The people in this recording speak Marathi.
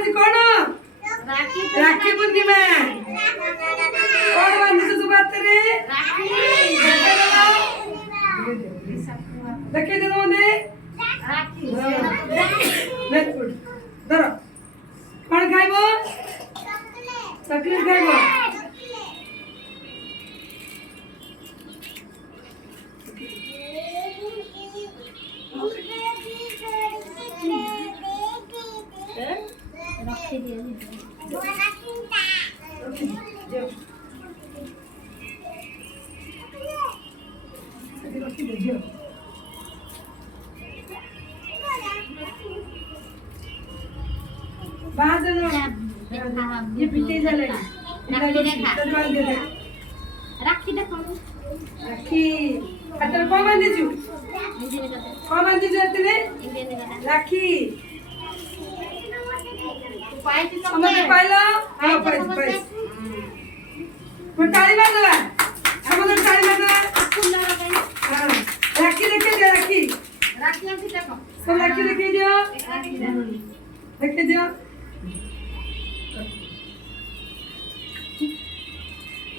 আজি কোন রাখি পূর্ণিমা কোন বান্ধিছ তু বাতরে রাখি দেখে দে মনে রাখি লেট ফুড ধরো কোন খাইব চকলেট খাইব रखी दे ये पिटे झाले राखी देखो राखी आता कोण बांधीचू कोण बांधीचू आतले राखी আমাদের পাইলো হ্যাঁ পাইছ পাইছ কোন টাಳಿ বাঁধবা আমাদের টাಳಿ বাঁধবা হ্যাঁ রাখি রেখে দে রাখি राखी हम देखो सब राखी রেখে দিও রেখে দিও